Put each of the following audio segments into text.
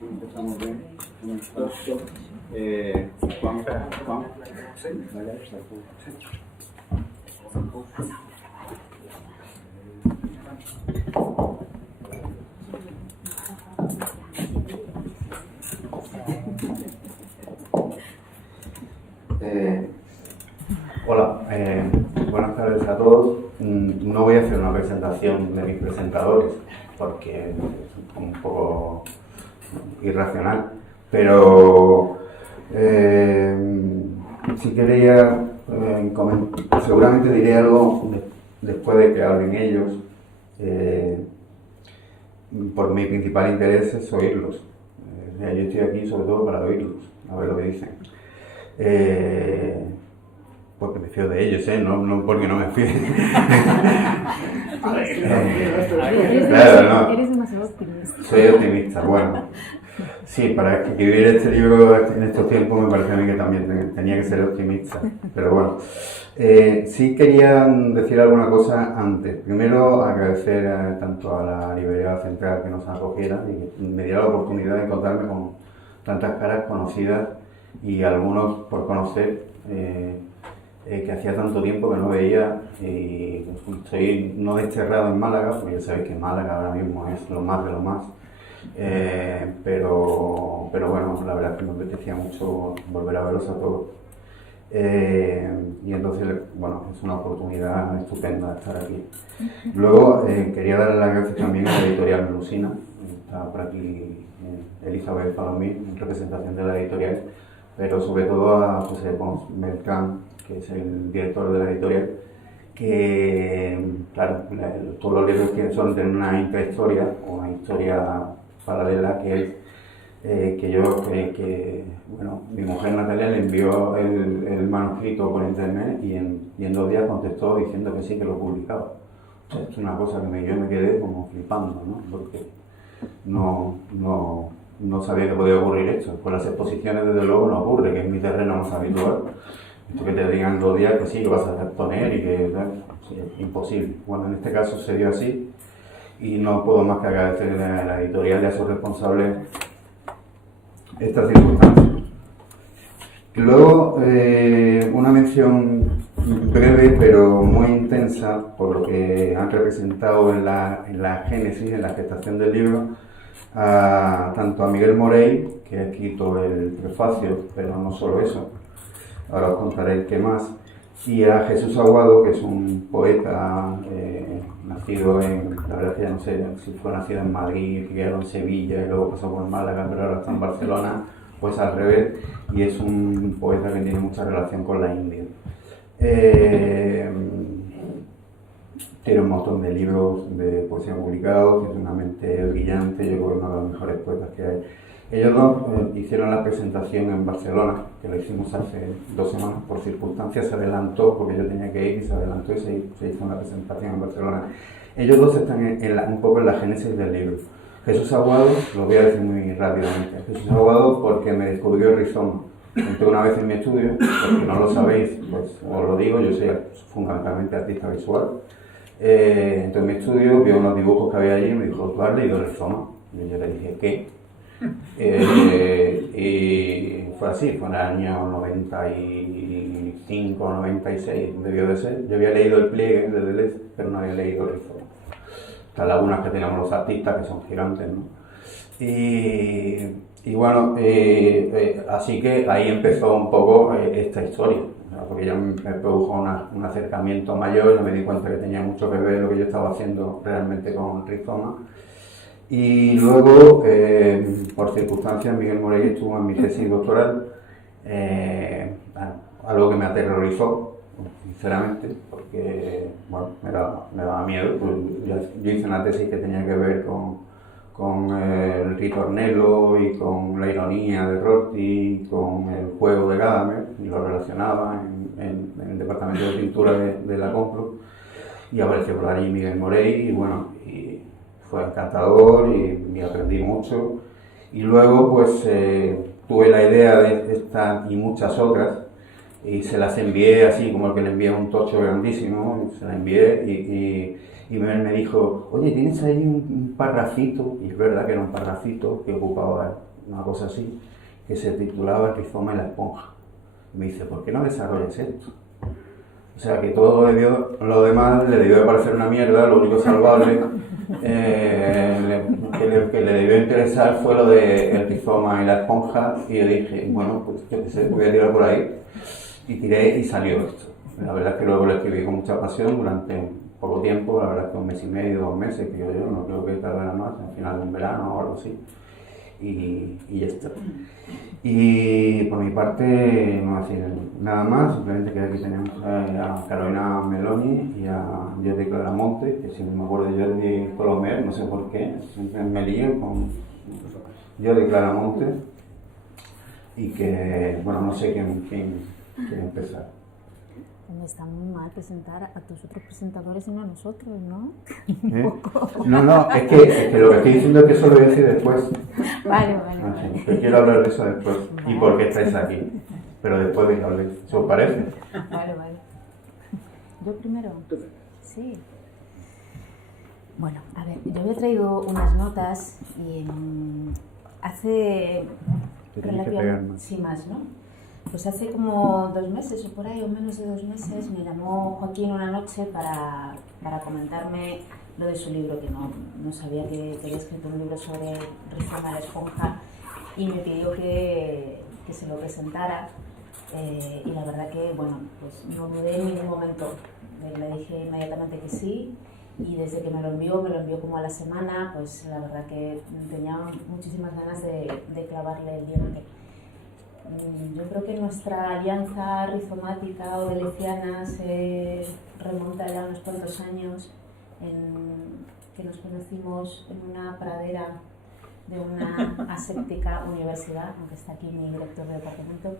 Empezamos bien. Juan, vale, Hola, buenas tardes a todos. No voy a hacer una presentación de mis presentadores porque es un poco irracional, pero sí quería seguramente diré algo después de que hablen ellos. Por mi principal interés es oírlos. Yo estoy aquí sobre todo para oírlos, a ver lo que dicen. Porque me fío de ellos, no porque no me fíe. Claro, no. Eres demasiado optimista. Soy optimista, bueno. Sí, para escribir este libro en estos tiempos me parece a mí que también tenía que ser optimista. Pero bueno, sí quería decir alguna cosa antes. Primero, agradecer tanto a la Librería Central que nos acogiera y que me diera la oportunidad de encontrarme con tantas caras conocidas y algunos por conocer. Que hacía tanto tiempo que no veía y estoy no desterrado en Málaga, porque ya sabéis que Málaga ahora mismo es lo más de lo más, pero bueno, la verdad es que me apetecía mucho volver a veros a todos y entonces, bueno, es una oportunidad estupenda de estar aquí. Luego quería darle las gracias también a la editorial Melusina, está por aquí Elizabeth Palomí en representación de la editorial, pero sobre todo a José Pons Beltrán, que es el director de la editorial, que, claro, todos los libros que son de una intrahistoria o una historia paralela que es bueno, mi mujer Natalia le envió el manuscrito por internet y en 2 días contestó diciendo que sí, que lo publicaba. O sea, es una cosa que yo me quedé como flipando, ¿no? Porque no sabía que podía ocurrir esto. Con las exposiciones, desde luego, no ocurre, que es mi terreno más habitual. Esto que te digan 2 días que sí, que vas a exponer y que sí, es imposible. Bueno, en este caso se dio así y no puedo más que agradecerle a la editorial y a sus responsables estas circunstancias. Luego, una mención breve pero muy intensa por lo que han representado en la génesis, en la gestación del libro, tanto a Miguel Morell, que ha escrito el prefacio, pero no solo eso, ahora os contaré qué más, y a Jesús Aguado, que es un poeta nacido la verdad que ya no sé si fue nacido en Madrid, criado en Sevilla y luego pasó por Málaga, pero ahora está en Barcelona, pues al revés, y es un poeta que tiene mucha relación con la India. Tiene un montón de libros de poesía publicados, tiene una mente brillante, yo creo que es uno de los mejores poetas que hay. Ellos dos hicieron la presentación en Barcelona, que la hicimos hace 2 semanas, por circunstancias se adelantó, porque yo tenía que ir y se adelantó y se hizo una presentación en Barcelona. Ellos dos están un poco en la génesis del libro. Jesús Aguado, lo voy a decir muy rápidamente, Jesús Aguado porque me descubrió el rizoma. Entré una vez en mi estudio, porque no lo sabéis, pues os lo digo, yo soy fundamentalmente artista visual. Entré en mi estudio, vio unos dibujos que había allí y me dijo, ¿tú has leído el rizoma? Y yo le dije, ¿qué? Y fue así, fue en el año 95, 96, debió de ser. Yo había leído el pliegue de Deleuze, pero no había leído el rizoma. Estas lagunas que tenemos los artistas, que son gigantes, ¿no? Y bueno, así que ahí empezó un poco esta historia, porque ya me produjo un acercamiento mayor, yo me di cuenta que tenía mucho que ver lo que yo estaba haciendo realmente con rizoma. Y luego, por circunstancias, Miguel Morell estuvo en mi tesis doctoral, algo que me aterrorizó, sinceramente, porque bueno, me daba miedo. Pues yo hice una tesis que tenía que ver con el ritornello y con la ironía de Rorty, con el juego de Gadamer, y lo relacionaba en el departamento de pintura de la Complutense, y apareció por allí Miguel Morell, y bueno, y fue encantador y aprendí mucho. Y luego pues tuve la idea de esta y muchas otras y se las envié así como el que le envía un tocho grandísimo, se las envié y me dijo, oye, ¿tienes ahí un parrafito? Y es verdad que era un parrafito que ocupaba una cosa así, que se titulaba El rizoma y la esponja. Y me dice, ¿por qué no desarrollas esto? O sea, que todo lo demás le debió de parecer una mierda, lo único salvable que le debió interesar fue lo de el rizoma y la esponja, y yo dije, bueno, pues yo qué sé, voy a tirar por ahí, y tiré y salió esto. La verdad es que luego lo escribí con mucha pasión durante poco tiempo, la verdad es que 1 mes y medio, 2 meses, que yo no creo que tardara más, al final de un verano o algo así, y ya está. Y por mi parte, no decir nada más, simplemente que aquí tenemos a Carolina Meloni y a Jordi Claramonte, que si no me acuerdo de Jordi Colomer, no sé por qué, siempre me lío con Jordi Claramonte, y que, bueno, no sé quién quiere empezar. Está muy mal presentar a tus otros presentadores y no a nosotros, ¿no? No, es que lo que estoy diciendo es que eso lo voy a decir después. Vale. Que quiero hablar de eso después. Vale. Y por qué estáis aquí. Pero después de que habléis. ¿Se os parece? Vale. ¿Yo primero? Sí. Bueno, a ver, yo había traído unas notas y hace relativamente... Sí, más, ¿no? Pues hace como 2 meses o por ahí, o menos de 2 meses, me llamó Joaquín una noche para comentarme lo de su libro, que no sabía que había escrito un libro sobre rizoma la esponja, y me pidió que se lo presentara, y la verdad que, bueno, pues no dudé en ningún momento, le dije inmediatamente que sí, y desde que me lo envió como a la semana, pues la verdad que tenía muchísimas ganas de clavarle el diente. Yo creo que nuestra alianza rizomática o deleciana se remonta ya a unos cuantos años, que nos conocimos en una pradera de una aséptica universidad, aunque está aquí mi director de departamento,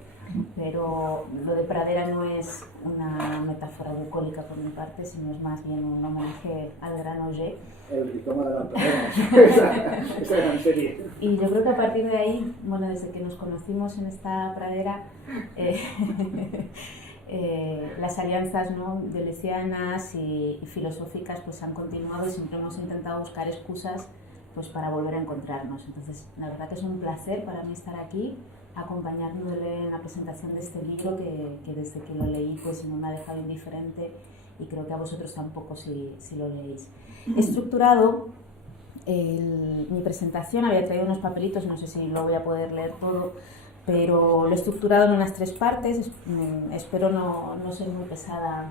pero lo de pradera no es una metáfora bucólica por mi parte, sino es más bien un homenaje al gran Auger. El rizoma de la pradera, esa gran serie. Y yo creo que a partir de ahí, bueno, desde que nos conocimos en esta pradera, las alianzas, ¿no?, delecianas y filosóficas pues han continuado, y siempre hemos intentado buscar excusas pues para volver a encontrarnos. Entonces, la verdad que es un placer para mí estar aquí, acompañándole en la presentación de este libro que desde que lo leí pues no me ha dejado indiferente, y creo que a vosotros tampoco si lo leéis. He estructurado mi presentación, había traído unos papelitos, no sé si lo voy a poder leer todo, pero lo he estructurado en unas 3 partes. Espero no ser muy pesada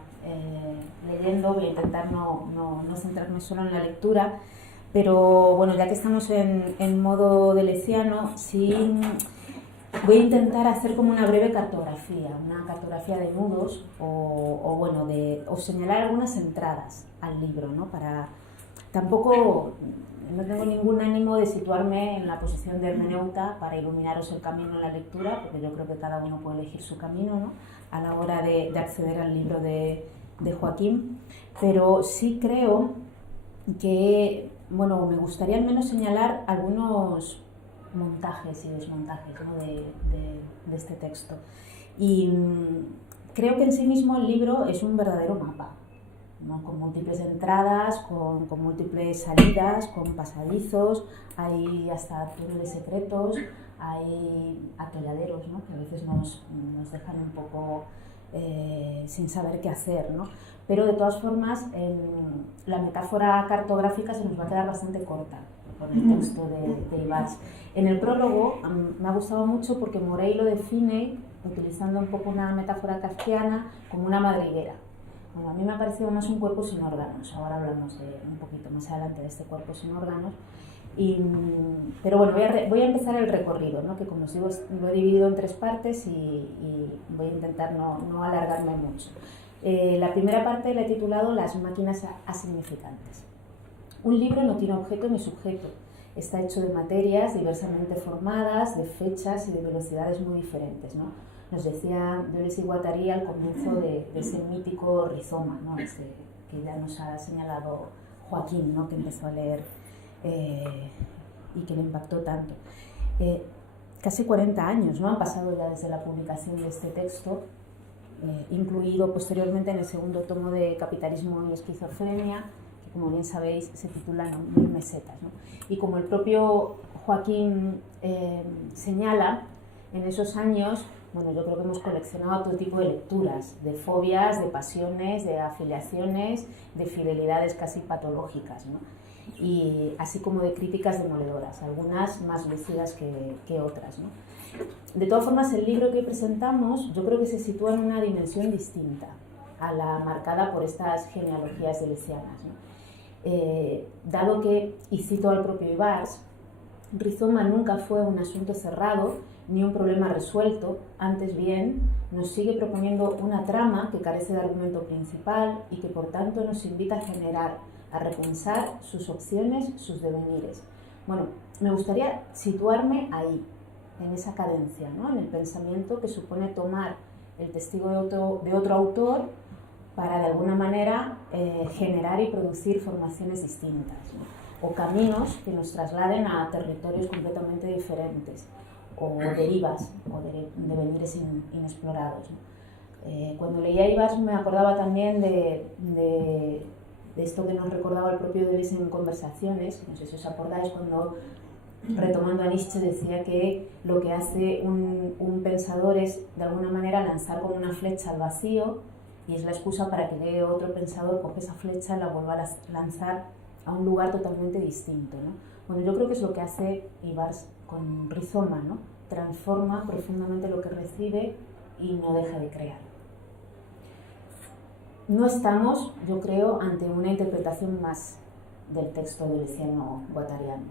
leyendo, voy a intentar no centrarme solo en la lectura, pero bueno, ya que estamos en modo deleciano, sí voy a intentar hacer como una breve cartografía de nudos, o señalar algunas entradas al libro, ¿no? Tampoco no tengo ningún ánimo de situarme en la posición de hermeneuta para iluminaros el camino en la lectura, porque yo creo que cada uno puede elegir su camino, ¿no?, a la hora de acceder al libro de Joaquín, pero sí creo que, bueno, me gustaría al menos señalar algunos montajes y desmontajes, ¿no?, de este texto. Y creo que en sí mismo el libro es un verdadero mapa, ¿no?, con múltiples entradas, con múltiples salidas, con pasadizos, hay hasta túneles secretos, hay atolladeros, ¿no?, que a veces nos dejan un poco sin saber qué hacer, ¿no? Pero de todas formas, la metáfora cartográfica se nos va a quedar bastante corta con el texto de Ibars. En el prólogo me ha gustado mucho porque Morey lo define, utilizando un poco una metáfora kafkiana, como una madriguera. Bueno, a mí me ha parecido más un cuerpo sin órganos. Ahora hablamos un poquito más adelante de este cuerpo sin órganos. Pero bueno, voy a empezar el recorrido, ¿no?, que como os digo lo he dividido en 3 partes y voy a intentar no alargarme mucho. La primera parte la he titulado Las máquinas asignificantes. Un libro no tiene objeto ni sujeto. Está hecho de materias diversamente formadas, de fechas y de velocidades muy diferentes, ¿no? Nos decía Deleuze y Guattari al comienzo de ese mítico rizoma, ¿no?, que ya nos ha señalado Joaquín, ¿no?, que empezó a leer y que le impactó tanto. Casi 40 años, ¿no?, han pasado ya desde la publicación de este texto, incluido posteriormente en el segundo tomo de Capitalismo y Esquizofrenia, que como bien sabéis se titula 1000 mesetas, ¿no? Y como el propio Joaquín señala, en esos años, bueno, yo creo que hemos coleccionado todo tipo de lecturas, de fobias, de pasiones, de afiliaciones, de fidelidades casi patológicas, ¿no? Y así como de críticas demoledoras, algunas más lúcidas que otras, ¿no? De todas formas, el libro que presentamos yo creo que se sitúa en una dimensión distinta a la marcada por estas genealogías deleuzianas, ¿no? Dado que, y cito al propio Ibars, Rizoma nunca fue un asunto cerrado ni un problema resuelto, antes bien nos sigue proponiendo una trama que carece de argumento principal y que por tanto nos invita a generar, a repensar sus opciones, sus devenires. Bueno, me gustaría situarme ahí, en esa cadencia, ¿no? En el pensamiento que supone tomar el testigo de otro autor para de alguna manera generar y producir formaciones distintas, ¿no? O caminos que nos trasladen a territorios completamente diferentes, o derivas, o devenires inexplorados, ¿no? Cuando leía Ibars me acordaba también de esto que nos recordaba el propio Deleuze en Conversaciones, no sé si os acordáis, cuando retomando a Nietzsche decía que lo que hace un pensador es de alguna manera lanzar como una flecha al vacío y es la excusa para que otro pensador coge esa flecha y la vuelva a lanzar a un lugar totalmente distinto, ¿no? Bueno, yo creo que es lo que hace Ibars con Rizoma, ¿no? Transforma profundamente lo que recibe y no deja de crear. No estamos, yo creo, ante una interpretación más del texto deleuziano-guattariano.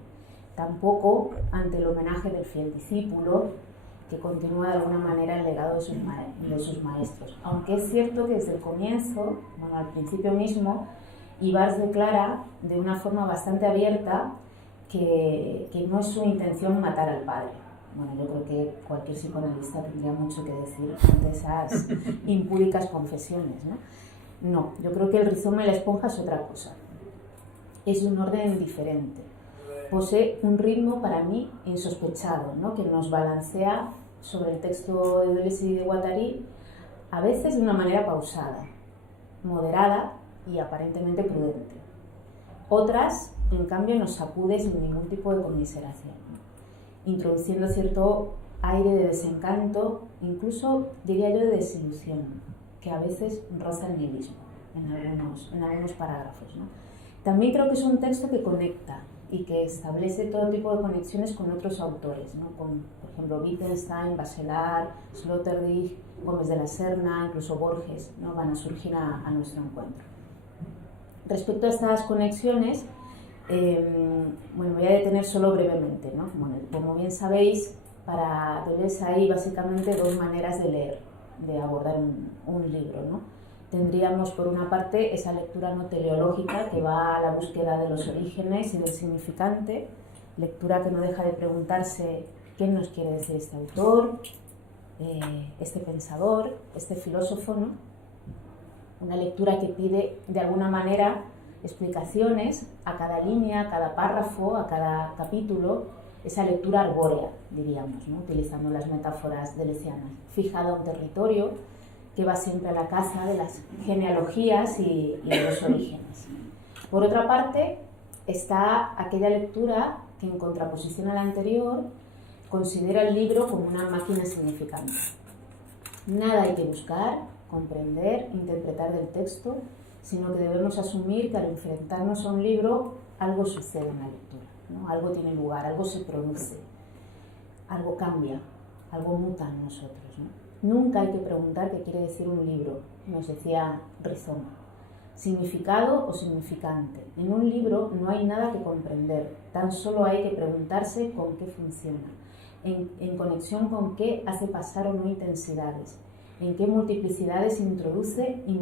Tampoco ante el homenaje del fiel discípulo que continúa de alguna manera el legado de sus maestros. Aunque es cierto que desde el comienzo, bueno, al principio mismo, Ibars declara de una forma bastante abierta que no es su intención matar al padre. Bueno, yo creo que cualquier psicoanalista tendría mucho que decir ante esas impúdicas confesiones, ¿no? No, yo creo que el rizoma y la esponja es otra cosa. Es un orden diferente. Posee un ritmo para mí insospechado, ¿no? Que nos balancea sobre el texto de Deleuze y de Guattari, a veces de una manera pausada, moderada y aparentemente prudente. Otras, en cambio, nos sacude sin ningún tipo de conmiseración, ¿no? Introduciendo cierto aire de desencanto, incluso diría yo de desilusión, que a veces roza el nihilismo en algunos parágrafos, ¿no? También creo que es un texto que conecta y que establece todo tipo de conexiones con otros autores, ¿no? Con, por ejemplo, Wittgenstein, Bachelard, Sloterdijk, Gómez de la Serna, incluso Borges, ¿no? Van a surgir a nuestro encuentro. Respecto a estas conexiones, bueno, voy a detener solo brevemente, ¿no? Bueno, como bien sabéis, para Deleuze hay básicamente dos maneras de leer, de abordar un libro, ¿no? Tendríamos por una parte esa lectura no teleológica que va a la búsqueda de los orígenes y del significante, lectura que no deja de preguntarse qué nos quiere decir este autor, este pensador, este filósofo, ¿no? Una lectura que pide de alguna manera explicaciones a cada línea, a cada párrafo, a cada capítulo, esa lectura arbórea, diríamos, ¿no? Utilizando las metáforas deleuzianas, fijada a un territorio que va siempre a la caza de las genealogías y de los orígenes. Por otra parte, está aquella lectura que, en contraposición a la anterior, considera el libro como una máquina significante. Nada hay que buscar, comprender, interpretar del texto, sino que debemos asumir que al enfrentarnos a un libro, algo sucede en la lectura, ¿no? Algo tiene lugar, algo se produce, algo cambia, algo muta en nosotros, ¿no? Nunca hay que preguntar qué quiere decir un libro, nos decía Rizoma. Significado o significante. En un libro no hay nada que comprender, tan solo hay que preguntarse con qué funciona, en conexión con qué hace pasar o no intensidades, en qué multiplicidades introduce y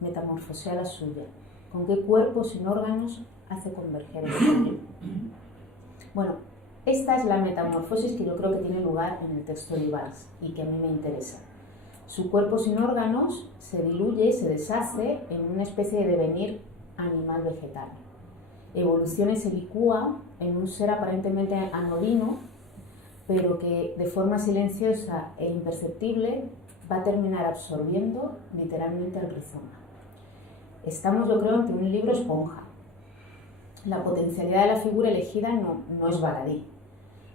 metamorfosea la suya, con qué cuerpos sin órganos hace converger el suyo. Bueno, esta es la metamorfosis que yo creo que tiene lugar en el texto de Ibars y que a mí me interesa. Su cuerpo sin órganos se diluye, se deshace en una especie de devenir animal-vegetal. Evoluciona y se licúa en un ser aparentemente anodino, pero que de forma silenciosa e imperceptible va a terminar absorbiendo literalmente el rizoma. Estamos, yo creo, ante un libro esponja. La potencialidad de la figura elegida no es baladí,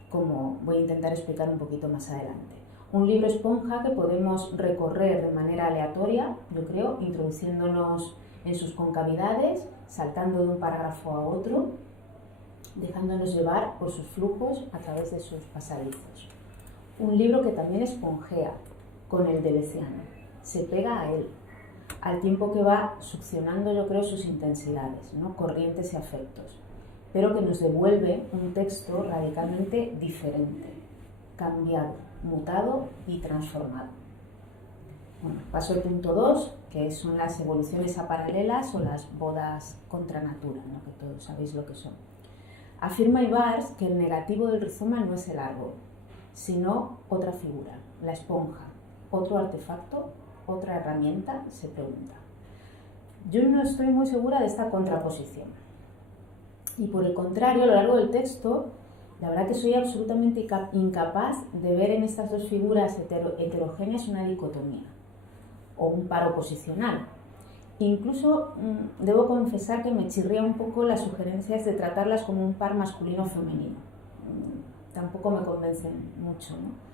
como voy a intentar explicar un poquito más adelante. Un libro esponja que podemos recorrer de manera aleatoria, yo creo, introduciéndonos en sus concavidades, saltando de un párrafo a otro, dejándonos llevar por sus flujos a través de sus pasadizos. Un libro que también esponjea con el deleuziano, se pega a él, al tiempo que va succionando, yo creo, sus intensidades, ¿no? Corrientes y afectos, pero que nos devuelve un texto radicalmente diferente, cambiado, mutado y transformado. Bueno, paso al punto 2, que son las evoluciones aparalelas o las bodas contra natura, ¿no? Que todos sabéis lo que son. Afirma Ibars que el negativo del rizoma no es el árbol, sino otra figura, la esponja, otro artefacto, otra herramienta, se pregunta. Yo no estoy muy segura de esta contraposición. Y por el contrario, a lo largo del texto, la verdad que soy absolutamente incapaz de ver en estas dos figuras heterogéneas una dicotomía o un par oposicional. Incluso debo confesar que me chirría un poco las sugerencias de tratarlas como un par masculino-femenino. Tampoco me convencen mucho, ¿no?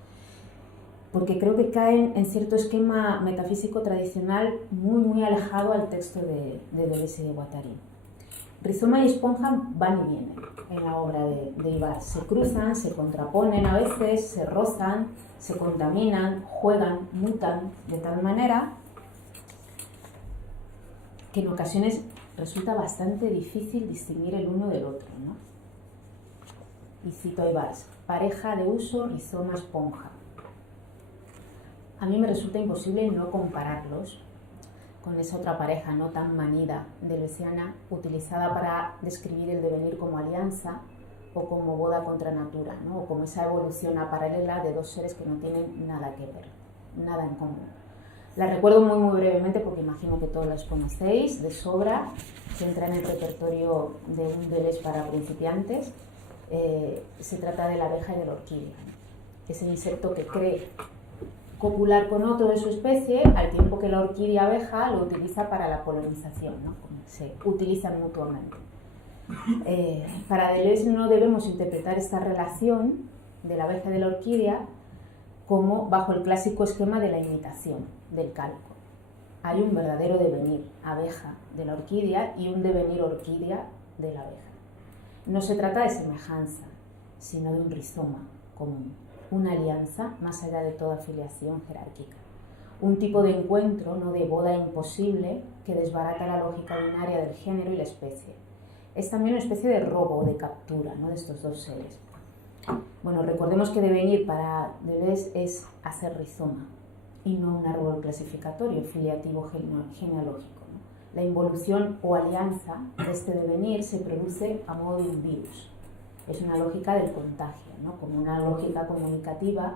Porque creo que caen en cierto esquema metafísico tradicional muy alejado al texto de Deleuze y de Guattari. Rizoma y esponja van y vienen en la obra de Ibars. Se cruzan, se contraponen a veces, se rozan, se contaminan, juegan, mutan de tal manera que en ocasiones resulta bastante difícil distinguir el uno del otro, ¿no? Y cito a Ibars: pareja de uso rizoma-esponja. A mí me resulta imposible no compararlos con esa otra pareja no tan manida deleuziana utilizada para describir el devenir como alianza o como boda contra natura, ¿no? O como esa evolución paralela de dos seres que no tienen nada que ver, nada en común. La recuerdo muy brevemente porque imagino que todos las conocéis de sobra, que entra en el repertorio de un Deleuze para principiantes. Se trata de la abeja y de la orquídea, ese insecto que cree copular con otro de su especie, al tiempo que la orquídea abeja lo utiliza para la polinización, ¿no? Se utilizan mutuamente. Para Deleuze no debemos interpretar esta relación de la abeja y de la orquídea como bajo el clásico esquema de la imitación, del calco. Hay un verdadero devenir abeja de la orquídea y un devenir orquídea de la abeja. No se trata de semejanza, sino de un rizoma común, una alianza más allá de toda filiación jerárquica. Un tipo de encuentro, no de boda imposible, que desbarata la lógica binaria del género y la especie. Es también una especie de robo, de captura, ¿no? De estos dos seres. Bueno, recordemos que devenir para Deleuze es hacer rizoma y no un árbol clasificatorio, filiativo genealógico, ¿no? La involución o alianza de este devenir se produce a modo de un virus. Es una lógica del contagio, ¿no? Como una lógica comunicativa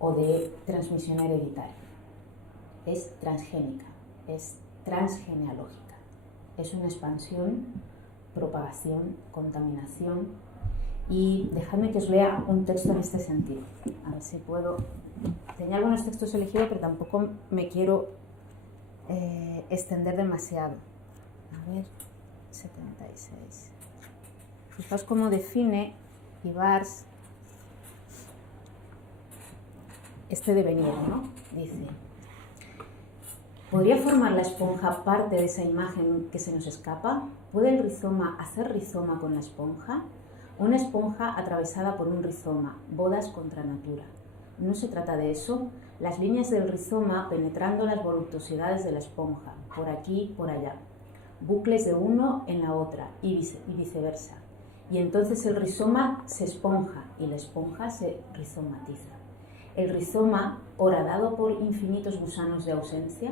o de transmisión hereditaria. Es transgénica, es transgenealógica. Es una expansión, propagación, contaminación. Y dejadme que os lea un texto en este sentido. A ver si puedo. Tenía algunos textos elegidos, pero tampoco me quiero extender demasiado. A ver, 76. Fijaos cómo define Ibars este devenir, ¿no? Dice: ¿podría formar la esponja parte de esa imagen que se nos escapa? ¿Puede el rizoma hacer rizoma con la esponja? Una esponja atravesada por un rizoma, bodas contra natura. No se trata de eso. Las líneas del rizoma penetrando las voluptuosidades de la esponja, por aquí, por allá. Bucles de uno en la otra y viceversa. Y entonces el rizoma se esponja y la esponja se rizomatiza. El rizoma, horadado por infinitos gusanos de ausencia,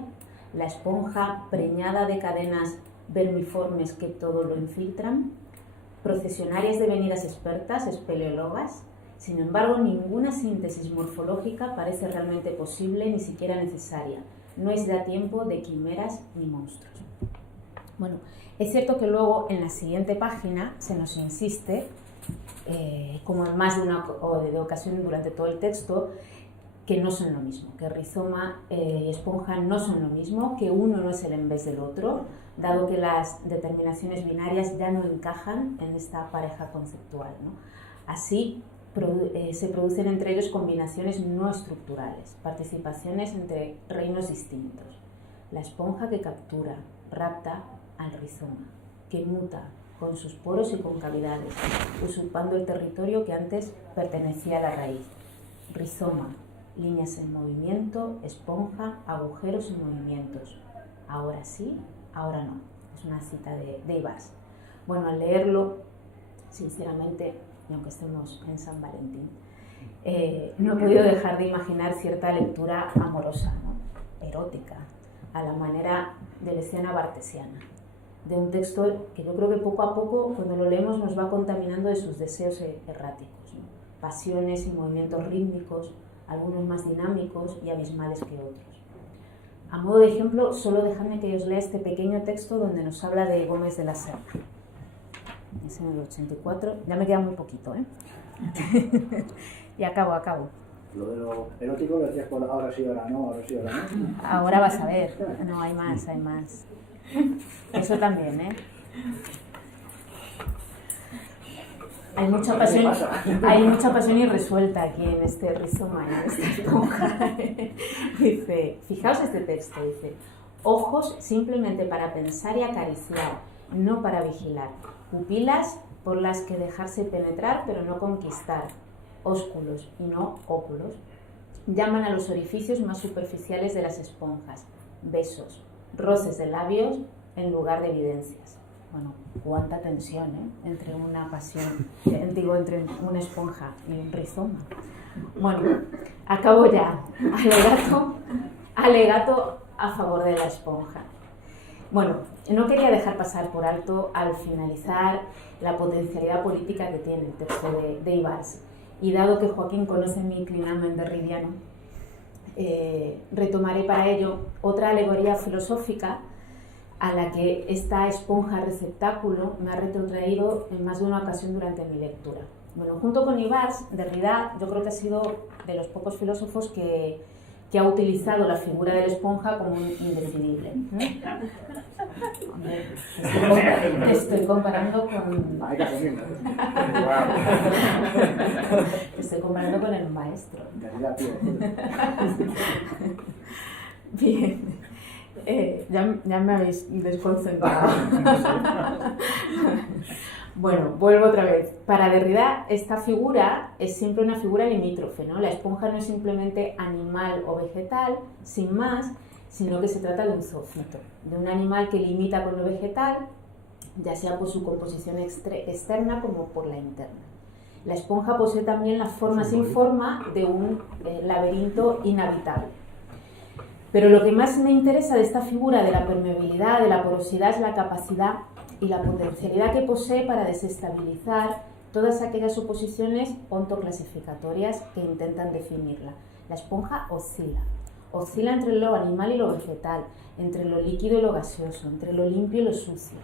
la esponja preñada de cadenas vermiformes que todo lo infiltran, procesionarias de venidas expertas, espeleólogas. Sin embargo, ninguna síntesis morfológica parece realmente posible, ni siquiera necesaria. No es ya tiempo de quimeras ni monstruos. Bueno, es cierto que luego en la siguiente página se nos insiste, como en más de una ocasión durante todo el texto, que no son lo mismo, que rizoma y esponja no son lo mismo, que uno no es el en vez del otro, dado que las determinaciones binarias ya no encajan en esta pareja conceptual, ¿no? Así se producen entre ellos combinaciones no estructurales, participaciones entre reinos distintos. La esponja que captura, rapta al rizoma, que muta con sus poros y concavidades, usurpando el territorio que antes pertenecía a la raíz. Rizoma, líneas en movimiento, esponja, agujeros en movimientos. Ahora sí, ahora no. Es una cita de Ibars. Bueno, al leerlo, sinceramente, y aunque estemos en San Valentín, no he podido dejar de imaginar cierta lectura amorosa, ¿no? Erótica, a la manera de Leciana Bartesiana, de un texto que yo creo que poco a poco, cuando lo leemos, nos va contaminando de sus deseos erráticos, ¿no? Pasiones y movimientos rítmicos, algunos más dinámicos y abismales que otros. A modo de ejemplo, solo dejadme que os lea este pequeño texto donde nos habla de Gómez de la Serna. Es en el 84, ya me queda muy poquito, ¿eh? Y acabo. Lo de lo erótico lo decías por ahora sí, ahora no, ahora sí, ahora no. Ahora vas a ver, no, hay más. Eso también, ¿eh? Hay mucha pasión irresuelta aquí en este rizoma, en esta esponja. Dice, fijaos este texto, dice, ojos simplemente para pensar y acariciar, no para vigilar, pupilas por las que dejarse penetrar pero no conquistar, ósculos y no óculos, llaman a los orificios más superficiales de las esponjas, besos, roces de labios en lugar de evidencias. Bueno, cuánta tensión, ¿eh? Entre una pasión, entre una esponja y un rizoma. Bueno, acabo ya. Alegato a favor de la esponja. Bueno, no quería dejar pasar por alto al finalizar la potencialidad política que tiene el texto de Ibars. Y dado que Joaquín conoce mi inclinamen derridiano, retomaré para ello otra alegoría filosófica a la que esta esponja receptáculo me ha retrotraído en más de una ocasión durante mi lectura. Bueno, junto con Ibars, Derrida yo creo que ha sido de los pocos filósofos que ha utilizado la figura de la esponja como un indefinible. Hombre, te estoy comparando con... Te estoy comparando con el maestro. Bien. Ya me habéis desconcentrado. Bueno, vuelvo otra vez. Para Derrida, esta figura es siempre una figura limítrofe, ¿no? La esponja no es simplemente animal o vegetal, sin más, sino que se trata de un zoófito, de un animal que limita con lo vegetal, ya sea por su composición externa como por la interna. La esponja posee también la forma sin forma de un laberinto inhabitable. Pero lo que más me interesa de esta figura de la permeabilidad, de la porosidad, es la capacidad y la potencialidad que posee para desestabilizar todas aquellas oposiciones ontoclasificatorias que intentan definirla. La esponja oscila entre lo animal y lo vegetal, entre lo líquido y lo gaseoso, entre lo limpio y lo sucio.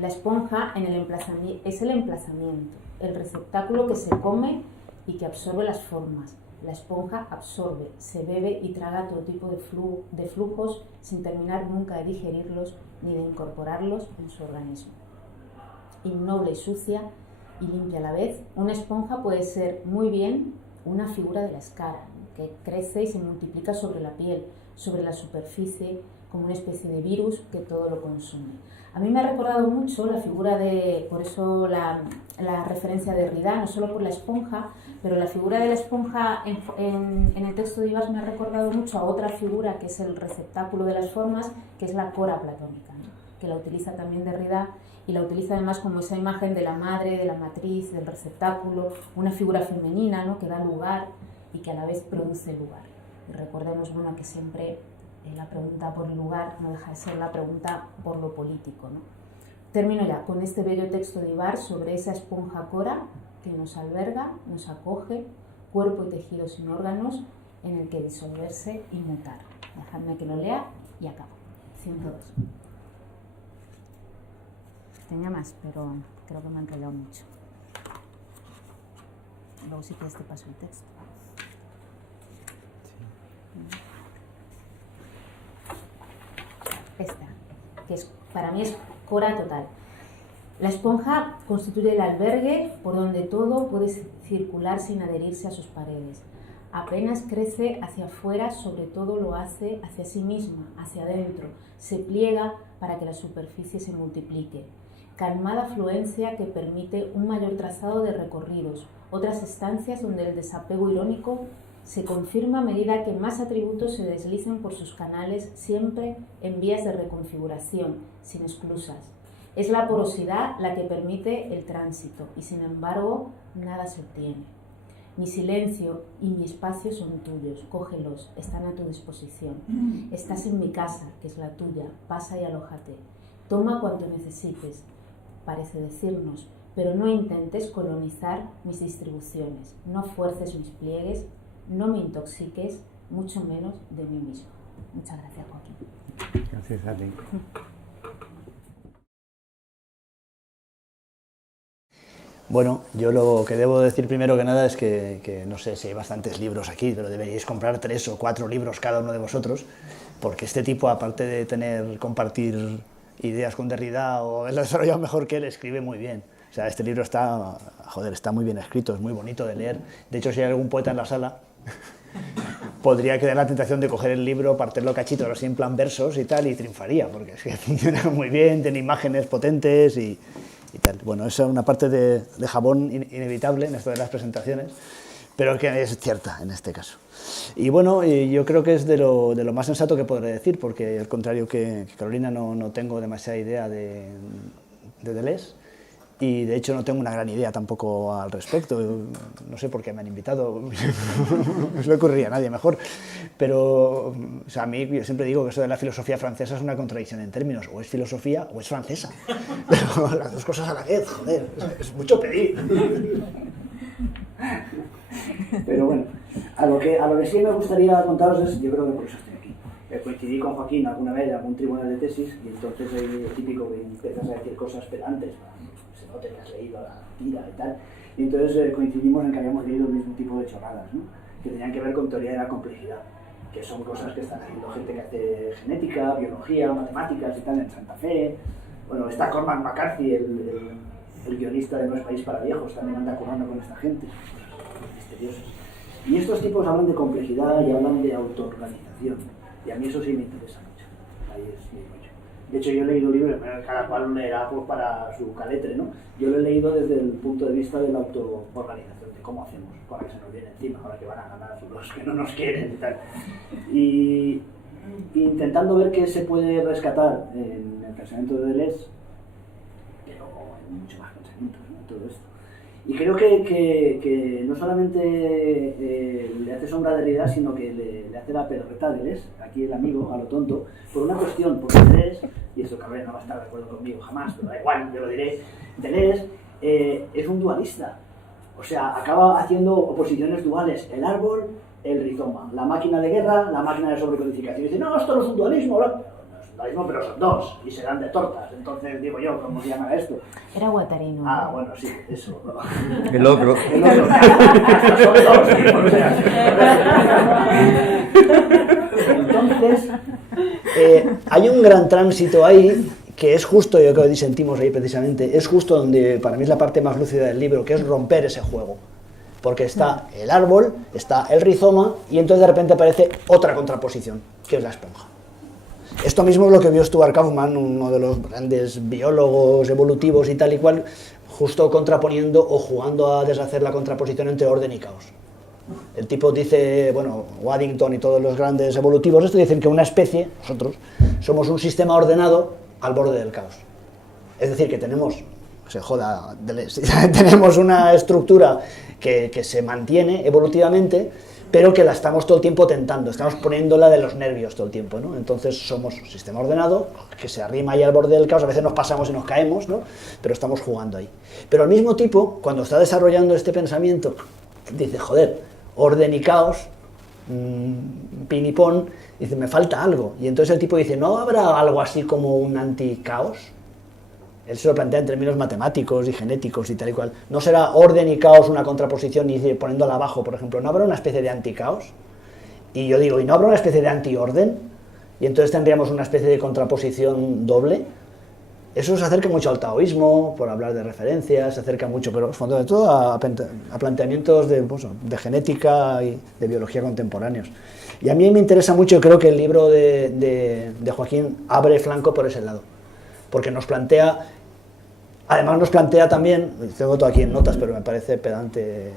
La esponja es el emplazamiento, el receptáculo que se come y que absorbe las formas. La esponja absorbe, se bebe y traga todo tipo de flujos sin terminar nunca de digerirlos ni de incorporarlos en su organismo. Innoble y sucia y limpia a la vez, una esponja puede ser muy bien una figura de la escara, que crece y se multiplica sobre la piel, sobre la superficie, como una especie de virus que todo lo consume. A mí me ha recordado mucho la figura por eso la referencia de Derrida, no solo por la esponja, pero la figura de la esponja en el texto de Ibars me ha recordado mucho a otra figura que es el receptáculo de las formas, que es la cora platónica, ¿no? Que la utiliza también Derrida y la utiliza además como esa imagen de la madre, de la matriz, del receptáculo, una figura femenina, ¿no? Que da lugar y que a la vez produce lugar. Y recordemos, bueno, que siempre la pregunta por el lugar no deja de ser la pregunta por lo político, ¿no? Termino ya con este bello texto de Ibars sobre esa esponja cora que nos alberga, nos acoge, cuerpo y tejido sin órganos, en el que disolverse y mutar. Dejadme que lo lea y acabo. 102. Tenía más, pero creo que me han callado mucho. Luego si quieres te paso el texto. Sí. Esta, que para mí es Cora total. La esponja constituye el albergue por donde todo puede circular sin adherirse a sus paredes. Apenas crece hacia afuera, sobre todo lo hace hacia sí misma, hacia adentro. Se pliega para que la superficie se multiplique. Calmada afluencia que permite un mayor trazado de recorridos, otras estancias donde el desapego irónico se confirma a medida que más atributos se deslicen por sus canales, siempre en vías de reconfiguración, sin esclusas. Es la porosidad la que permite el tránsito y, sin embargo, nada se obtiene. Mi silencio y mi espacio son tuyos, cógelos, están a tu disposición. Estás en mi casa, que es la tuya, pasa y alójate. Toma cuanto necesites, parece decirnos, pero no intentes colonizar mis distribuciones, no fuerces mis pliegues, no me intoxiques, mucho menos de mí mismo. Muchas gracias, Joaquín. Gracias a ti. Bueno, yo lo que debo decir primero que nada es que no sé si hay bastantes libros aquí, pero deberíais comprar 3 o 4 libros cada uno de vosotros, porque este tipo, aparte de compartir ideas con Derrida o haberlo desarrollado mejor que él, escribe muy bien. O sea, este libro está muy bien escrito, es muy bonito de leer. De hecho, si hay algún poeta en la sala, podría quedar la tentación de coger el libro, partirlo cachitos así en plan versos y tal, y triunfaría, porque es que funciona muy bien, tiene imágenes potentes y tal. Bueno, esa es una parte de jabón inevitable en esto de las presentaciones, pero que es cierta en este caso. Y bueno, yo creo que es de lo más sensato que podré decir, porque al contrario que Carolina no tengo demasiada idea de Deleuze, y de hecho no tengo una gran idea tampoco al respecto. No sé por qué me han invitado, no se le ocurriría a nadie mejor, pero o sea, a mí yo siempre digo que eso de la filosofía francesa es una contradicción en términos, o es filosofía o es francesa, pero las dos cosas a la vez, joder, es mucho pedir. Pero bueno, a lo que sí me gustaría contaros es, yo creo que por eso estoy aquí. Coincidí con Joaquín alguna vez en algún tribunal de tesis y entonces es lo típico que empiezas a decir cosas pedantes, se no tenías leído la tira y tal, y entonces coincidimos en que habíamos leído el mismo tipo de chorradas, ¿no? Que tenían que ver con teoría de la complejidad, que son cosas que están haciendo gente que hace genética, biología, matemáticas y tal en Santa Fe. Bueno, está Cormac McCarthy, el guionista de No es país para viejos, también anda currando con esta gente, misteriosas. Y estos tipos hablan de complejidad y hablan de autoorganización, y a mí eso sí me interesa mucho. Ahí es mi rollo. De hecho, yo he leído libros, cada cual leerá pues, para su caletre, ¿no? Yo lo he leído desde el punto de vista de la autoorganización, de cómo hacemos para que se nos viene encima, para que van a ganar los que no nos quieren y tal. Y intentando ver qué se puede rescatar en el pensamiento de Deleuze, pero en mucho más pensamientos, ¿no? Todo esto. Y creo que no solamente le hace sombra a Derrida, sino que le hace la pedorreta a Deleuze, aquí el amigo, a lo tonto, por una cuestión, porque Deleuze, y esto Cabrera no va a estar de acuerdo conmigo jamás, pero da igual, yo lo diré, Deleuze es un dualista, o sea, acaba haciendo oposiciones duales, el árbol, el rizoma, la máquina de guerra, la máquina de sobrecodificación, y dice, no, esto no es un dualismo, ¿verdad? Mismo, pero son dos y se dan de tortas, entonces digo yo, ¿cómo se llama esto? Era Guattarino. Ah, bueno, sí, eso. El otro. El otro. Hasta son dos, o sea. Entonces, hay un gran tránsito ahí, que es justo, yo creo que disentimos ahí precisamente, es justo donde para mí es la parte más lúcida del libro, que es romper ese juego. Porque está el árbol, está el rizoma, y entonces de repente aparece otra contraposición, que es la esponja. Esto mismo es lo que vio Stuart Kauffman, uno de los grandes biólogos evolutivos y tal y cual, justo contraponiendo o jugando a deshacer la contraposición entre orden y caos. El tipo dice, bueno, Waddington y todos los grandes evolutivos, esto dicen que una especie, nosotros, somos un sistema ordenado al borde del caos. Es decir, que tenemos, se joda, tenemos una estructura que se mantiene evolutivamente, pero que la estamos todo el tiempo tentando, estamos poniéndola de los nervios todo el tiempo, ¿no? Entonces somos un sistema ordenado que se arrima ahí al borde del caos, a veces nos pasamos y nos caemos, ¿no? Pero estamos jugando ahí. Pero el mismo tipo, cuando está desarrollando este pensamiento, dice, joder, orden y caos, pin y pon, dice, me falta algo. Y entonces el tipo dice, ¿no habrá algo así como un anticaos? Él se lo plantea en términos matemáticos y genéticos y tal y cual. ¿No será orden y caos una contraposición y poniéndola abajo, por ejemplo? ¿No habrá una especie de anticaos? Y yo digo, ¿y no habrá una especie de antiorden? Y entonces tendríamos una especie de contraposición doble. Eso se acerca mucho al taoísmo, por hablar de referencias, se acerca mucho, pero fondo de todo a planteamientos de genética y de biología contemporáneos. Y a mí me interesa mucho, creo que el libro de Joaquín abre flanco por ese lado, porque nos plantea, además nos plantea también, tengo todo aquí en notas, pero me parece pedante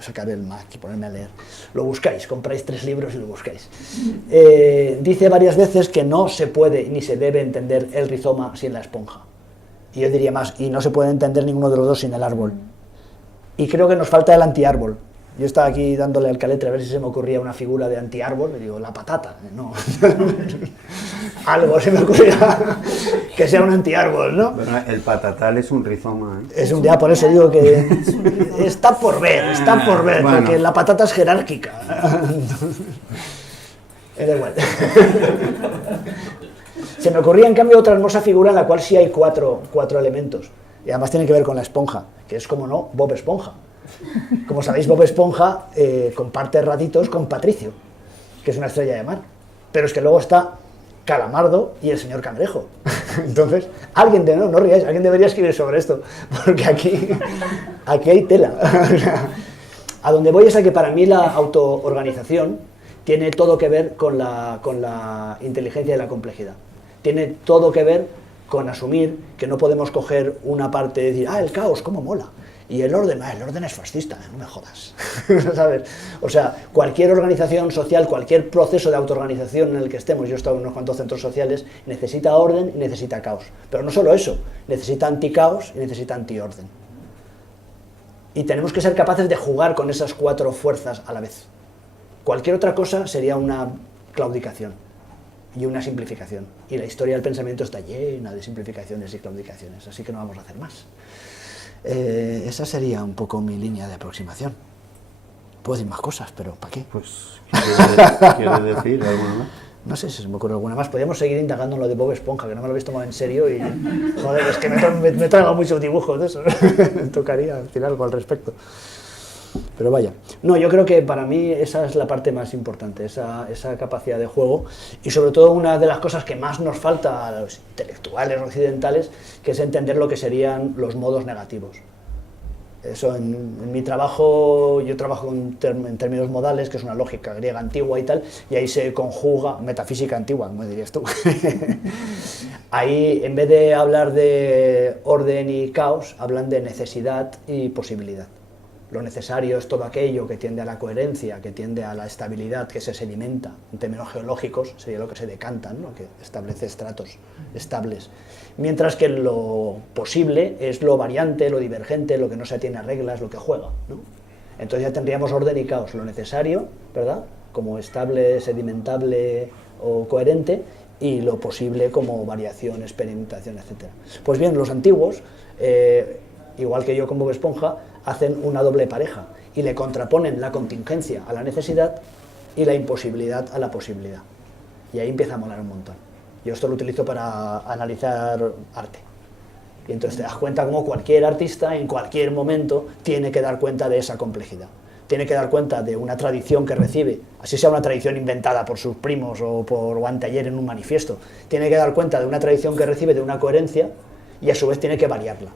sacar el Mac y ponerme a leer. Lo buscáis, compráis 3 libros y lo buscáis. Dice varias veces que no se puede ni se debe entender el rizoma sin la esponja. Y yo diría más, y no se puede entender ninguno de los dos sin el árbol. Y creo que nos falta el antiárbol. Yo estaba aquí dándole al caletre a ver si se me ocurría una figura de antiárbol, y digo, la patata, no. Algo se me ocurría que sea un antiárbol, ¿no? Bueno, el patatal es un rizoma, ¿eh? Es un día, por eso digo que está por ver, bueno, porque la patata es jerárquica. Da igual. Se me ocurría en cambio otra hermosa figura en la cual sí hay cuatro elementos, y además tiene que ver con la esponja, que es, como no, Bob Esponja. Como sabéis, Bob Esponja comparte ratitos con Patricio, que es una estrella de mar, pero es que luego está Calamardo y el señor Cangrejo. Entonces, no ríais, alguien debería escribir sobre esto, porque aquí hay tela. A donde voy es a que para mí la autoorganización tiene todo que ver con la inteligencia y la complejidad. Tiene todo que ver con asumir que no podemos coger una parte y decir, el caos, cómo mola. Y el orden es fascista, no me jodas. ¿Sabes? O sea, cualquier organización social, cualquier proceso de autoorganización en el que estemos, yo he estado en unos cuantos centros sociales, necesita orden y necesita caos. Pero no solo eso, necesita anticaos y necesita antiorden. Y tenemos que ser capaces de jugar con esas 4 fuerzas a la vez. Cualquier otra cosa sería una claudicación y una simplificación. Y la historia del pensamiento está llena de simplificaciones y claudicaciones, así que no vamos a hacer más. Esa sería un poco mi línea de aproximación. Puedo decir más cosas, pero ¿para qué? Pues, ¿quieres decir alguna más? No sé si se me ocurre alguna más. Podríamos seguir indagando en lo de Bob Esponja, que no me lo habéis tomado en serio y, joder, es que me traigo muchos dibujos de eso. Me tocaría decir algo al respecto. Pero vaya. No, yo creo que para mí esa es la parte más importante, esa capacidad de juego, y sobre todo una de las cosas que más nos falta a los intelectuales occidentales, que es entender lo que serían los modos negativos. Eso en mi trabajo, yo trabajo en términos modales, que es una lógica griega antigua y tal, y ahí se conjuga, metafísica antigua, como dirías tú. Ahí, en vez de hablar de orden y caos, hablan de necesidad y posibilidad. Lo necesario es todo aquello que tiende a la coherencia, que tiende a la estabilidad, que se sedimenta. En términos geológicos sería lo que se decanta, ¿no? Que establece estratos estables. Mientras que lo posible es lo variante, lo divergente, lo que no se atiene a reglas, lo que juega, ¿no? Entonces ya tendríamos orden y caos. Lo necesario, ¿verdad?, como estable, sedimentable o coherente, y lo posible como variación, experimentación, etc. Pues bien, los antiguos, igual que yo con Bob Esponja, hacen una doble pareja y le contraponen la contingencia a la necesidad y la imposibilidad a la posibilidad. Y ahí empieza a molar un montón. Yo esto lo utilizo para analizar arte. Y entonces te das cuenta cómo cualquier artista en cualquier momento tiene que dar cuenta de esa complejidad. Tiene que dar cuenta de una tradición que recibe, así sea una tradición inventada por sus primos o por anteayer en un manifiesto. Tiene que dar cuenta de una tradición que recibe, de una coherencia, y a su vez tiene que variarla.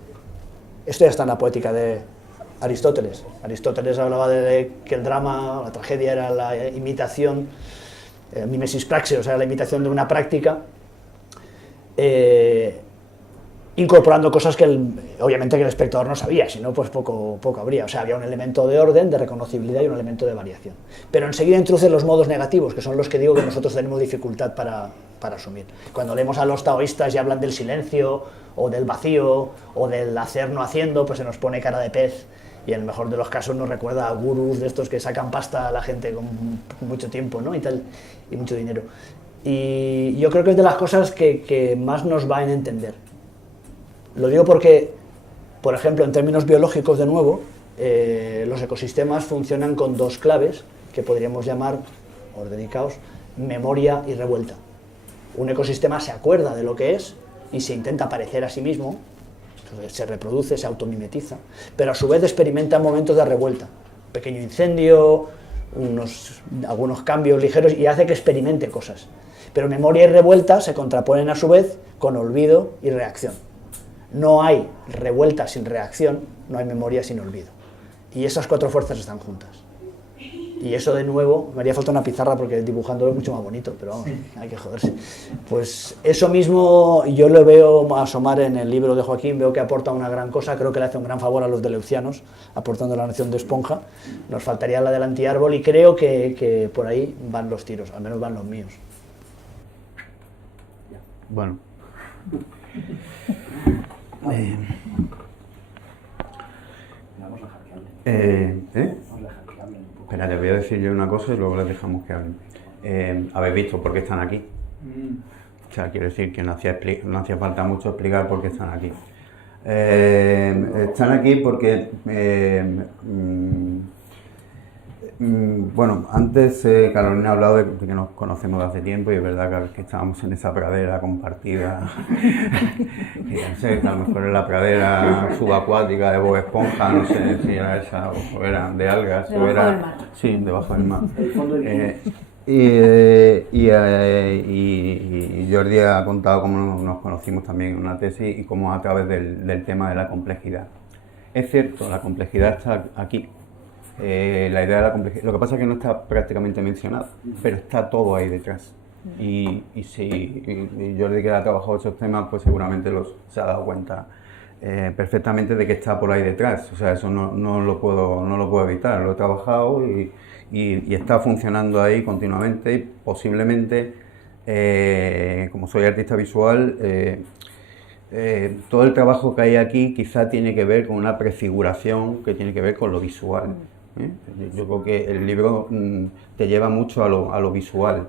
Esto ya está en la poética de Aristóteles. Aristóteles hablaba de que el drama, la tragedia era la imitación, mimesis praxis, o sea, la imitación de una práctica, incorporando cosas que obviamente que el espectador no sabía, si no pues poco habría. O sea, había un elemento de orden, de reconocibilidad y un elemento de variación. Pero enseguida introducen los modos negativos, que son los que digo que nosotros tenemos dificultad para asumir. Cuando leemos a los taoístas y hablan del silencio, o del vacío, o del hacer no haciendo, pues se nos pone cara de pez, y en el mejor de los casos nos recuerda a gurús de estos que sacan pasta a la gente con mucho tiempo, ¿no?, y tal, y mucho dinero. Y yo creo que es de las cosas que más nos va a entender. Lo digo porque, por ejemplo, en términos biológicos, de nuevo, los ecosistemas funcionan con 2 claves que podríamos llamar, orden y caos, memoria y revuelta. Un ecosistema se acuerda de lo que es y se intenta parecer a sí mismo, se reproduce, se automimetiza, pero a su vez experimenta momentos de revuelta. Pequeño incendio, algunos cambios ligeros y hace que experimente cosas. Pero memoria y revuelta se contraponen a su vez con olvido y reacción. No hay revuelta sin reacción, no hay memoria sin olvido. Y esas cuatro fuerzas están juntas. Y eso de nuevo, me haría falta una pizarra porque dibujándolo es mucho más bonito, pero vamos, hay que joderse. Pues eso mismo yo lo veo asomar en el libro de Joaquín, veo que aporta una gran cosa, creo que le hace un gran favor a los deleucianos, aportando la noción de esponja. Nos faltaría la del antiárbol y creo que por ahí van los tiros, al menos van los míos. Bueno. Vamos a dejar que hablen. Vamos a dejar que hablen un poco. Espera, les voy a decir yo una cosa y luego les dejamos que hablen. Habéis visto por qué están aquí. O sea, quiero decir que no hacía falta mucho explicar por qué están aquí. Están aquí porque, bueno, antes Carolina ha hablado de que nos conocemos de hace tiempo y es verdad que estábamos en esa pradera compartida. Y pensé que a lo mejor en la pradera subacuática de Bob Esponja, no sé si era esa o era de algas. Debajo o era, del mar. Sí, debajo del mar. El fondo del Y Jordi ha contado cómo nos conocimos también en una tesis y cómo a través del tema de la complejidad. Es cierto, la complejidad está aquí. La idea de la complejidad, lo que pasa es que no está prácticamente mencionada, pero está todo ahí detrás. Y Jordi, que ha trabajado esos temas, pues seguramente se ha dado cuenta perfectamente de que está por ahí detrás. O sea, eso no lo puedo evitar, lo he trabajado y está funcionando ahí continuamente y posiblemente, como soy artista visual, todo el trabajo que hay aquí quizá tiene que ver con una prefiguración que tiene que ver con lo visual. Yo creo que el libro te lleva mucho a lo visual.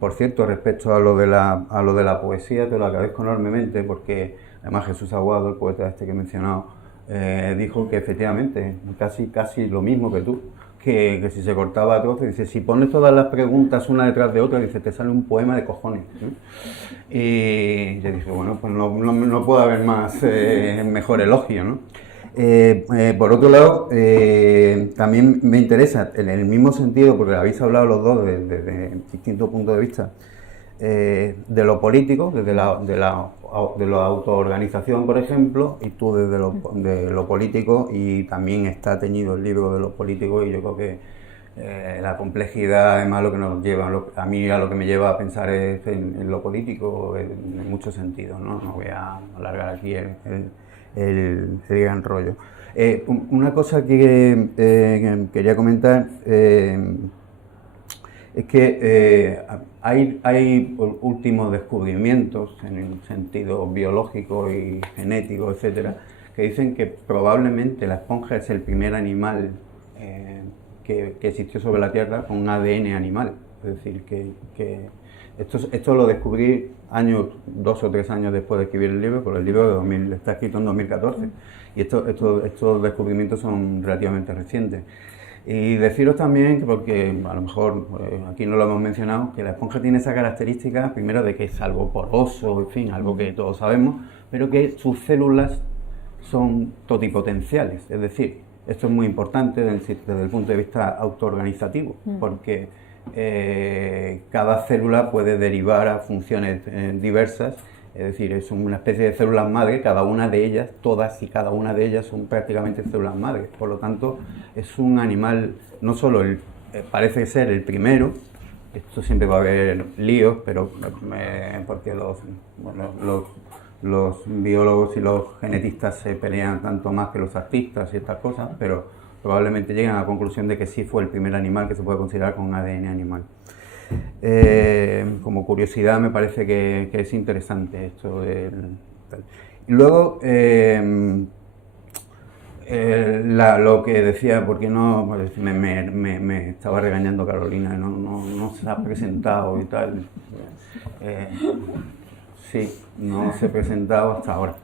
Por cierto, respecto a lo de la poesía, te lo agradezco enormemente porque además Jesús Aguado, el poeta este que he mencionado, dijo que efectivamente, casi lo mismo que tú, que si se cortaba a trozos, dice, si pones todas las preguntas una detrás de otra, dice, te sale un poema de cojones. Y yo dije, bueno, pues no puede haber más mejor elogio, ¿no? Por otro lado, también me interesa, en el mismo sentido, porque habéis hablado los dos desde distintos puntos de vista, de lo político, desde de la autoorganización, por ejemplo, y tú desde de lo político, y también está teñido el libro de lo político, y yo creo que la complejidad, además, lo que nos lleva, a mí a lo que me lleva a pensar es en lo político en muchos sentidos, ¿no? No voy a alargar aquí el gran rollo. Una cosa que quería comentar es que hay últimos descubrimientos en el sentido biológico y genético, etcétera, que dicen que probablemente la esponja es el primer animal que existió sobre la Tierra con un ADN animal. Es decir, que esto lo descubrí 2 o 3 años después de escribir el libro, porque el libro está escrito en 2014 y estos descubrimientos son relativamente recientes. Y deciros también, porque a lo mejor aquí no lo hemos mencionado, que la esponja tiene esa característica, primero, de que es algo poroso, en fin, algo que todos sabemos, pero que sus células son totipotenciales, es decir, esto es muy importante desde el punto de vista autoorganizativo, porque cada célula puede derivar a funciones diversas, es decir, es una especie de células madre, cada una de ellas, todas y cada una de ellas son prácticamente células madre. Por lo tanto, es un animal, no solo parece ser el primero, esto siempre va a haber líos, pero porque los biólogos y los genetistas se pelean tanto más que los artistas y estas cosas, pero probablemente lleguen a la conclusión de que sí fue el primer animal que se puede considerar con un ADN animal. Como curiosidad me parece que es interesante esto. Y luego, lo que decía, porque no, pues me estaba regañando Carolina, no se ha presentado y tal. Sí, no se ha presentado hasta ahora.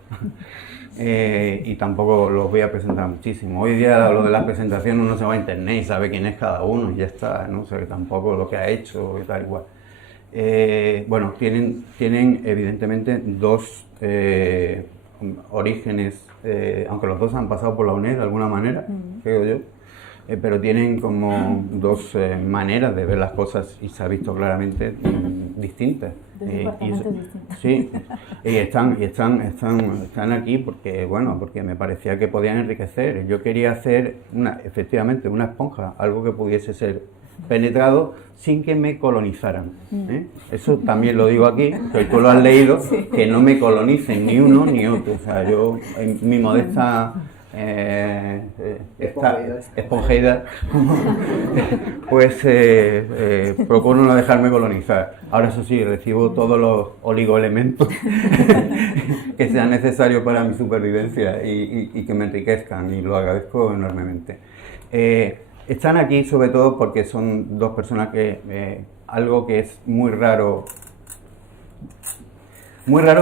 Y tampoco los voy a presentar muchísimo. Hoy día lo de las presentaciones uno se va a internet y sabe quién es cada uno y ya está, no sé tampoco lo que ha hecho y tal igual. Bueno, tienen evidentemente dos orígenes, aunque los dos han pasado por la UNED de alguna manera, creo yo. pero tienen como dos maneras de ver las cosas y se ha visto claramente distintas. Dos departamentos distintos. Sí, y están aquí porque, bueno, porque me parecía que podían enriquecer. Yo quería hacer efectivamente una esponja, algo que pudiese ser penetrado sin que me colonizaran. Eso también lo digo aquí, que tú lo has leído, que no me colonicen ni uno ni otro. O sea, yo en mi modesta esponjeidad, pues procuro no dejarme colonizar. Ahora eso sí, recibo todos los oligoelementos que sean necesarios para mi supervivencia y que me enriquezcan, y lo agradezco enormemente. Están aquí sobre todo porque son dos personas que, algo que es muy raro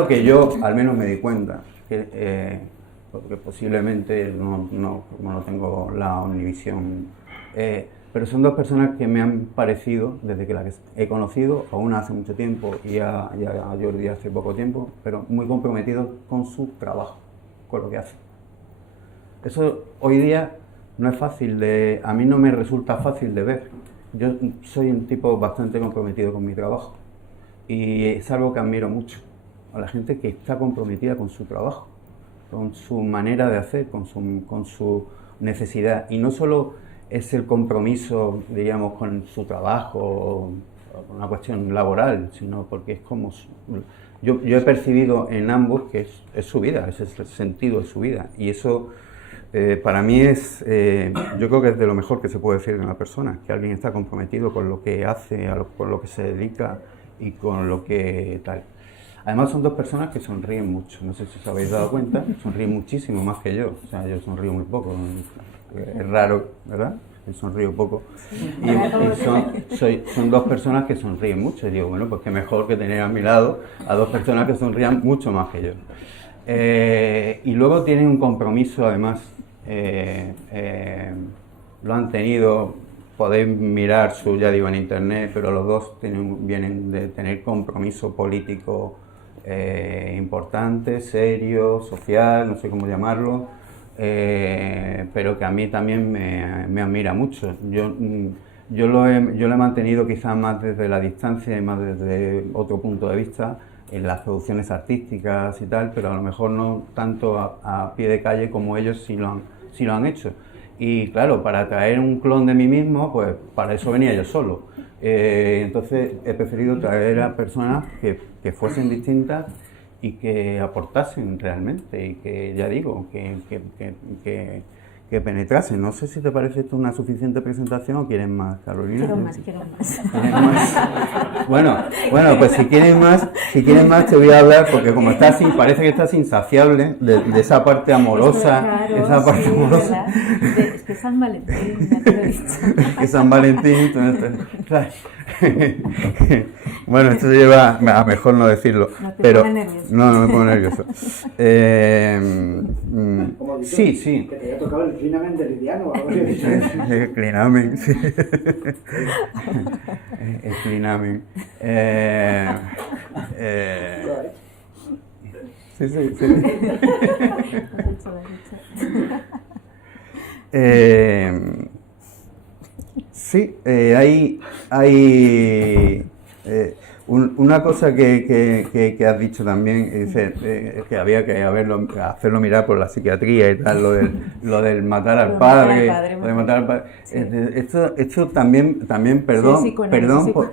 que yo al menos me di cuenta, porque posiblemente no tengo la omnivisión, pero son dos personas que me han parecido, desde que las he conocido, a una hace mucho tiempo y a Jordi hace poco tiempo, pero muy comprometidos con su trabajo, con lo que hacen. Eso hoy día no es fácil a mí no me resulta fácil de ver. Yo soy un tipo bastante comprometido con mi trabajo y es algo que admiro mucho, a la gente que está comprometida con su trabajo, con su manera de hacer, con su necesidad. Y no solo es el compromiso, digamos, con su trabajo o con una cuestión laboral, sino porque es como... Yo he percibido en ambos que es su vida, ese es el sentido de su vida. Y eso... para mí yo creo que es de lo mejor que se puede decir de una persona, que alguien está comprometido con lo que hace, con lo que se dedica y con lo que tal. Además son dos personas que sonríen mucho, no sé si os habéis dado cuenta, sonríen muchísimo más que yo, o sea, yo sonrío muy poco, es raro, ¿verdad? Yo sonrío poco. Y son dos personas que sonríen mucho, y digo, bueno, pues qué mejor que tener a mi lado a dos personas que sonrían mucho más que yo. Y luego tienen un compromiso, además, lo han tenido, podéis mirar ya digo en internet, pero los dos vienen de tener compromiso político importante, serio, social, no sé cómo llamarlo, pero que a mí también me admira mucho. Yo lo he mantenido quizás más desde la distancia y más desde otro punto de vista, en las producciones artísticas y tal, pero a lo mejor no tanto a pie de calle como ellos sí lo han hecho. Y claro, para traer un clon de mí mismo, pues para eso venía yo solo. Entonces he preferido traer a personas que fuesen distintas y que aportasen realmente, y que, ya digo, que penetrasen. No sé si te parece esto una suficiente presentación o quieren más, Carolina. Quiero más. ¿Quieres más? Bueno, pues si quieren más te voy a hablar, porque como estás así, parece que estás insaciable de esa parte amorosa, claro, esa parte sí, amorosa. Es que San Valentín, ya te lo he dicho. Que San Valentín, bueno, esto se lleva a mejor no decirlo, No te pero pone nervioso. no me pongo nervioso. Como dicho, Sí. Que te haya tocado el clinamen de Lidiano o algo así. El clinamen, sí. El clinamen. Sí. Lo has hecho. Sí, hay una cosa que has dicho también, que había que hacerlo mirar por la psiquiatría y tal, lo del matar al padre. Esto también perdón, Sí,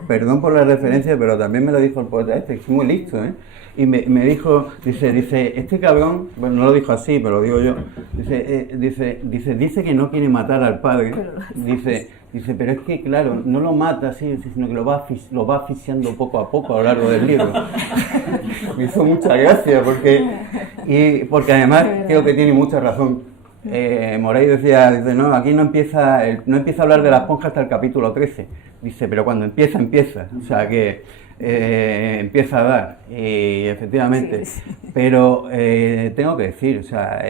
perdón por la referencia, pero también me lo dijo el poeta que es muy listo, ¿eh? Y me dijo, dice, este cabrón, bueno, no lo dijo así, pero lo digo yo, dice que no quiere matar al padre, dice, pero es que, claro, no lo mata así, sino que lo va asfixiando poco a poco a lo largo del libro. Me hizo mucha gracia, porque además creo que tiene mucha razón. Moray dice, no, aquí no empieza a hablar de la esponja hasta el capítulo 13. Dice, pero cuando empieza. O sea que empieza a dar, y efectivamente. Sí. Pero tengo que decir, o sea,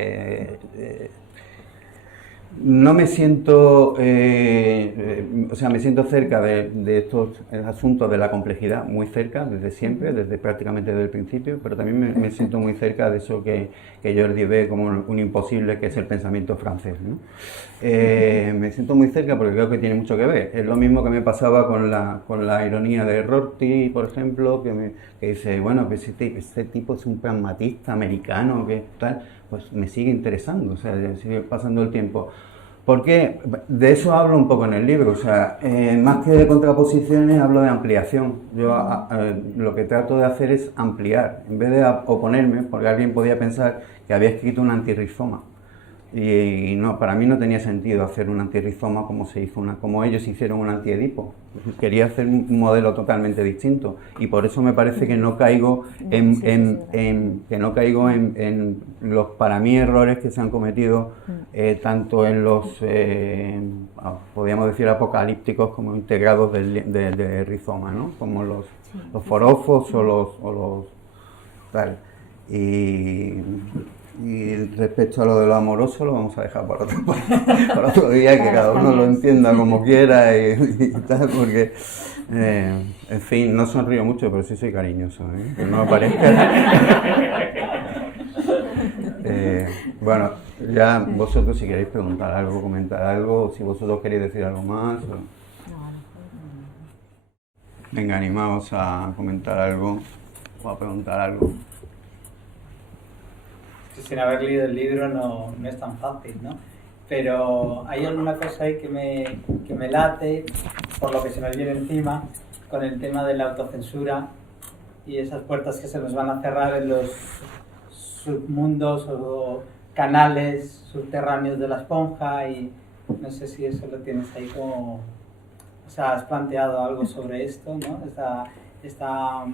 No me siento, o sea, me siento cerca de estos asuntos de la complejidad, muy cerca, desde siempre, desde prácticamente desde el principio, pero también me siento muy cerca de eso que Jordi ve como un imposible, que es el pensamiento francés, ¿no? Me siento muy cerca porque creo que tiene mucho que ver. Es lo mismo que me pasaba con la ironía de Rorty, por ejemplo, que dice, bueno, pues este tipo es un pragmatista americano, que tal, pues me sigue interesando, o sea, sigue pasando el tiempo. Porque de eso hablo un poco en el libro, o sea, más que de contraposiciones hablo de ampliación. Yo lo que trato de hacer es ampliar, en vez de oponerme, porque alguien podía pensar que había escrito un antirrizoma. Y no, para mí no tenía sentido hacer un antirrizoma como ellos hicieron un antiedipo. Quería hacer un modelo totalmente distinto y por eso me parece que no caigo en los, para mí, errores que se han cometido tanto en los, podríamos decir, apocalípticos como integrados del rizoma, ¿no? Como los forofos o los tal. Y respecto a lo de lo amoroso lo vamos a dejar para otro día, que cada uno lo entienda como quiera y tal, porque, en fin, no sonrío mucho, pero sí soy cariñoso, ¿eh? Que no aparezca. Bueno, ya vosotros si queréis preguntar algo, comentar algo, o si vosotros queréis decir algo más. Venga, animaos a comentar algo o a preguntar algo. Sin haber leído el libro no es tan fácil, ¿no? Pero hay alguna cosa ahí que me late, por lo que se nos viene encima, con el tema de la autocensura y esas puertas que se nos van a cerrar en los submundos o canales subterráneos de la esponja, y no sé si eso lo tienes ahí como... O sea, has planteado algo sobre esto, ¿no? Esta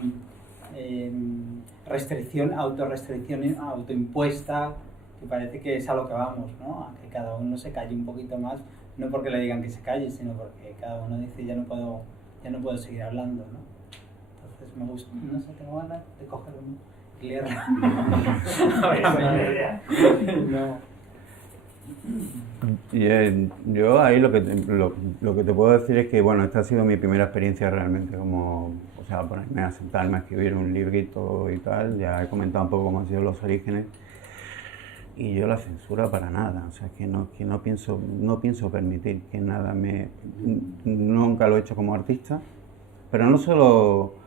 restricción, autoimpuesta, que parece que es a lo que vamos, ¿no? A que cada uno se calle un poquito más, no porque le digan que se calle, sino porque cada uno dice ya no puedo seguir hablando, ¿no? Entonces me gusta, no sé, tengo ganas de coger un leer. No. Yo ahí lo que te puedo decir es que, bueno, esta ha sido mi primera experiencia realmente, como, o sea, ponerme a sentarme a escribir un librito y tal. Ya he comentado un poco cómo han sido los orígenes, y yo la censura para nada, o sea, que no pienso permitir que nada nunca lo he hecho como artista, pero no solo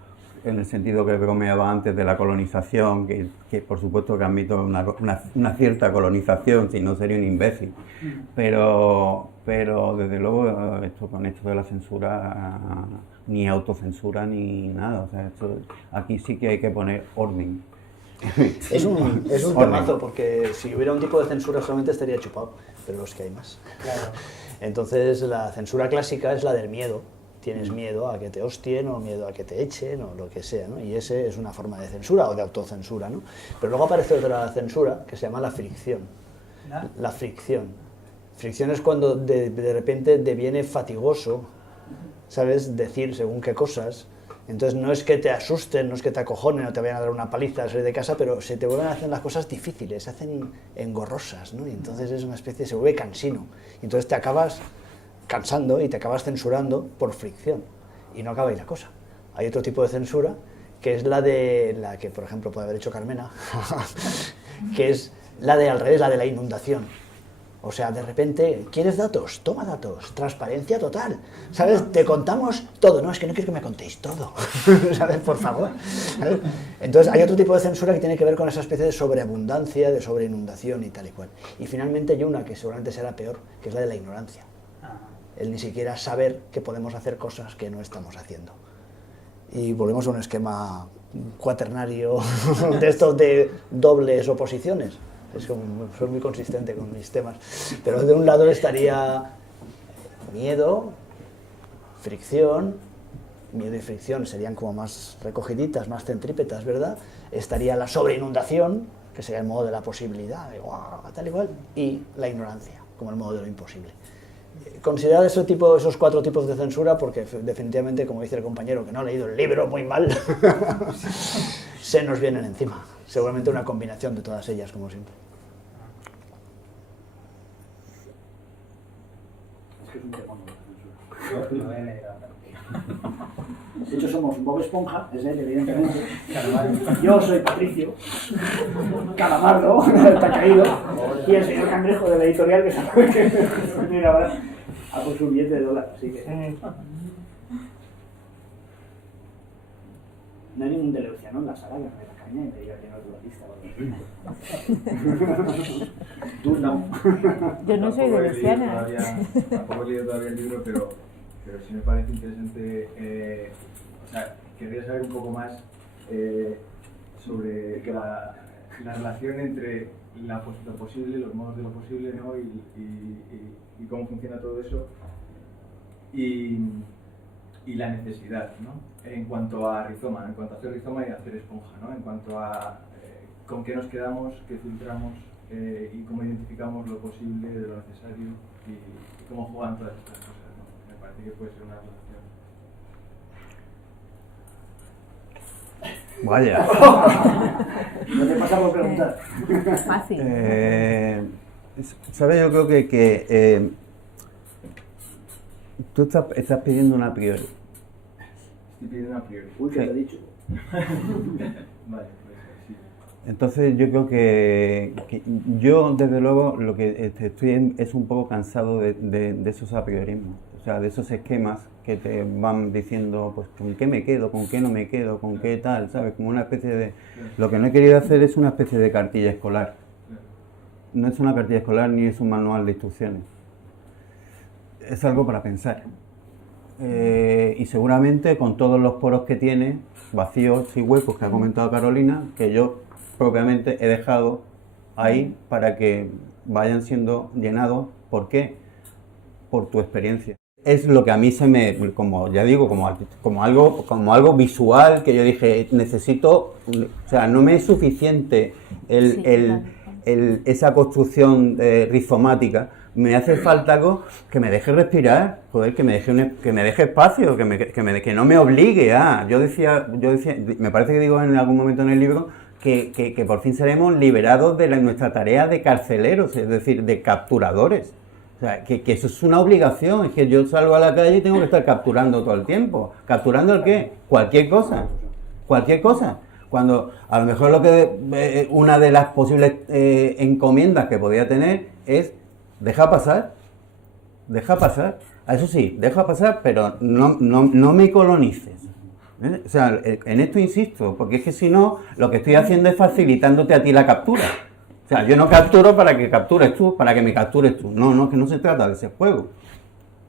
en el sentido que bromeaba antes de la colonización, que por supuesto que admito una cierta colonización, si no sería un imbécil, pero desde luego con esto de la censura, ni autocensura ni nada, o sea, aquí sí que hay que poner orden. Es un temazo, porque si hubiera un tipo de censura solamente estaría chupado, pero es que hay más. Claro. Entonces la censura clásica es la del miedo. Tienes miedo a que te hostien o miedo a que te echen o lo que sea, ¿no? Y ese es una forma de censura o de autocensura, ¿no? Pero luego aparece otra censura que se llama la fricción. La fricción. Fricción es cuando de repente deviene fatigoso, ¿sabes? Decir según qué cosas. Entonces no es que te asusten, no es que te acojonen o te vayan a dar una paliza al salir de casa, pero se te vuelven a hacer las cosas difíciles, se hacen engorrosas, ¿no? Y entonces es una especie, se vuelve cansino. Y entonces te acabas cansando y te acabas censurando por fricción, y no acaba ahí la cosa. Hay otro tipo de censura, que es la que, por ejemplo, puede haber hecho Carmena, que es la de al revés, la de la inundación. O sea, de repente, ¿quieres datos? Toma datos, transparencia total, ¿sabes? Te contamos todo. No, es que no quiero que me contéis todo, ¿sabes? Por favor, ¿sabes? Entonces hay otro tipo de censura que tiene que ver con esa especie de sobreabundancia, de sobreinundación y tal y cual. Y finalmente hay una que seguramente será peor, que es la de la ignorancia. El ni siquiera saber que podemos hacer cosas que no estamos haciendo. Y volvemos a un esquema cuaternario de estos de dobles oposiciones. Soy muy consistente con mis temas. Pero de un lado estaría miedo, fricción. Miedo y fricción serían como más recogiditas, más centrípetas, ¿verdad? Estaría la sobreinundación, que sería el modo de la posibilidad, de ¡guau!, tal y cual. Y la ignorancia, como el modo de lo imposible. Considerad esos 4 tipos de censura, porque definitivamente, como dice el compañero que no ha leído el libro muy mal, se nos vienen encima. Seguramente una combinación de todas ellas, como siempre. que es un demonio la censura. Lo voy a leer ahora. De hecho, somos Bob Esponja, es él, evidentemente. Carnaval. Yo soy Patricio, Calamardo, está caído, y el señor Cangrejo de la editorial que sabe que mira ahora a por su billete de dólar, así que... No hay ningún Deleuciano en la sala que me dé la caña y me diga que no es dualista. Tú no. Yo no soy deleuciana. Tampoco he leído todavía el libro, pero sí me parece interesante. O sea, querría saber un poco más sobre la relación entre lo posible, los modos de lo posible, ¿no? y cómo funciona todo eso. Y la necesidad, ¿no? En cuanto a rizoma, en cuanto a hacer rizoma y hacer esponja, ¿no? En cuanto a con qué nos quedamos, qué filtramos y cómo identificamos lo posible de lo necesario y cómo juegan todas estas cosas, ¿no? Me parece que puede ser una relación. Vaya. No te pasa por preguntar. Fácil. ¿Sabes? Yo creo que tú estás pidiendo una a priori. Estoy pidiendo a priori. Uy, que te he dicho. Vale, pues sí. Entonces yo creo que yo desde luego lo que estoy es un poco cansado de esos apriorismos, o sea, de esos esquemas que te van diciendo pues con qué me quedo, con qué no me quedo, con qué tal, ¿sabes? Como una especie de... Lo que no he querido hacer es una especie de cartilla escolar. No es una cartilla escolar ni es un manual de instrucciones. Es algo para pensar. Y seguramente con todos los poros que tiene, vacíos y huecos que ha comentado Carolina, que yo propiamente he dejado ahí para que vayan siendo llenados. ¿Por qué? Por tu experiencia. Es lo que a mí se me, como ya digo, como algo visual, que yo dije, necesito, o sea, no me es suficiente esa construcción rizomática. Me hace falta algo que me deje respirar, joder, que me deje espacio, que no me obligue a... Yo decía, me parece que digo en algún momento en el libro, que por fin seremos liberados de nuestra tarea de carceleros, es decir, de capturadores. O sea, que eso es una obligación, es que yo salgo a la calle y tengo que estar capturando todo el tiempo. ¿Capturando el qué? Cualquier cosa. Cualquier cosa. Cuando a lo mejor una de las posibles encomiendas que podía tener es deja pasar. Eso sí, deja pasar, pero no me colonices. O sea, en esto insisto, porque es que si no, lo que estoy haciendo es facilitándote a ti la captura. O sea, yo no capturo para que captures tú, para que me captures tú. No, que no se trata de ese juego.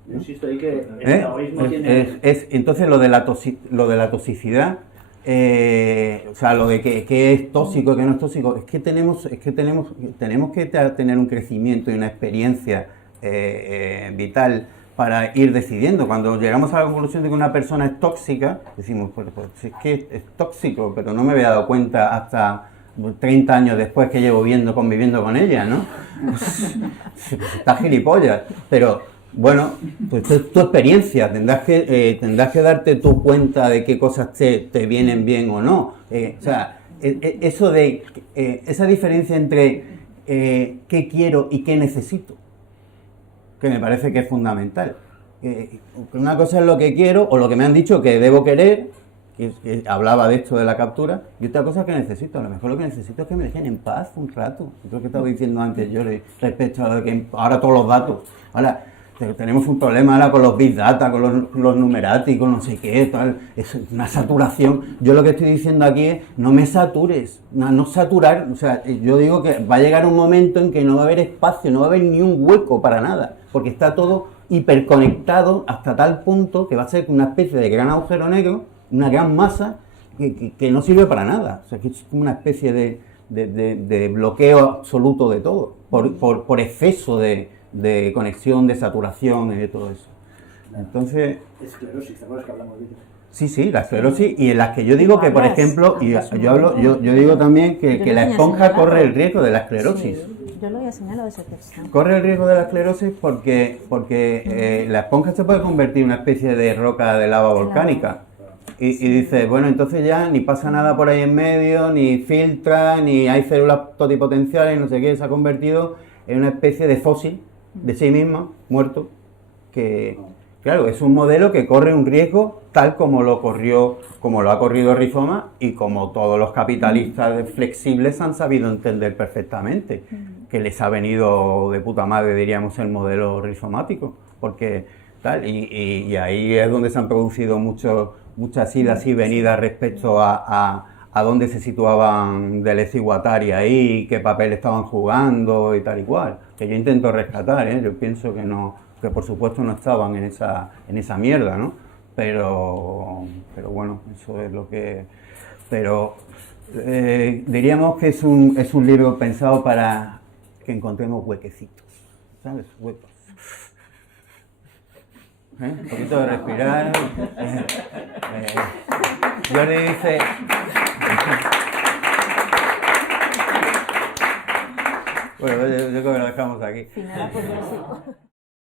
Yo insisto ahí que el egoísmo tiene... Entonces lo de la toxicidad, o sea, lo de que es tóxico y que no es tóxico, es que tenemos que tener un crecimiento y una experiencia vital para ir decidiendo. Cuando llegamos a la conclusión de que una persona es tóxica, decimos, pues es que es tóxico, pero no me había dado cuenta hasta 30 años después que llevo conviviendo con ella, ¿no? Pues, está gilipollas, pero bueno, pues es tu experiencia, tendrás que darte tu cuenta de qué cosas te vienen bien o no. O sea, eso de esa diferencia entre qué quiero y qué necesito, que me parece que es fundamental. Una cosa es lo que quiero o lo que me han dicho que debo querer, que hablaba de esto de la captura, y otra cosa es que necesito. A lo mejor lo que necesito es que me dejen en paz un rato. Es lo que estaba diciendo antes yo respecto a que ahora todos los datos. Ahora tenemos un problema ahora con los big data, con los numerati, con no sé qué, tal. Es una saturación. Yo lo que estoy diciendo aquí es no me satures, no saturar. O sea, yo digo que va a llegar un momento en que no va a haber espacio, no va a haber ni un hueco para nada, porque está todo hiperconectado hasta tal punto que va a ser una especie de gran agujero negro, una gran masa que no sirve para nada. O sea, que es como una especie de bloqueo absoluto de todo, por exceso de conexión, de saturación y de todo eso. Entonces... Esclerosis, ¿te acuerdas que hablamos de ello? Sí, la esclerosis, y en las que yo digo que, por ejemplo, y yo digo también que la esponja corre el riesgo de la esclerosis. Sí, yo lo había señalado esa persona. Corre el riesgo de la esclerosis porque la esponja se puede convertir en una especie de roca de lava volcánica. Y dice, bueno, entonces ya ni pasa nada por ahí en medio, ni filtra, ni hay células totipotenciales, no sé qué, se ha convertido en una especie de fósil de sí misma, muerto, que, claro, es un modelo que corre un riesgo tal como lo ha corrido Rizoma y como todos los capitalistas flexibles han sabido entender perfectamente, que les ha venido de puta madre, diríamos, el modelo rizomático, porque tal, y ahí es donde se han producido muchas idas y venidas respecto a dónde se situaban Deleuze y Guattari ahí, qué papel estaban jugando y tal y cual, que yo intento rescatar, yo pienso que no, que por supuesto no estaban en esa mierda, ¿no? Pero bueno, eso es lo que... Pero diríamos que es un libro pensado para que encontremos huequecitos, ¿sabes? Huecos. Un poquito de respirar. Jordi dice... Bueno, yo creo que lo dejamos aquí. Final apoteósico.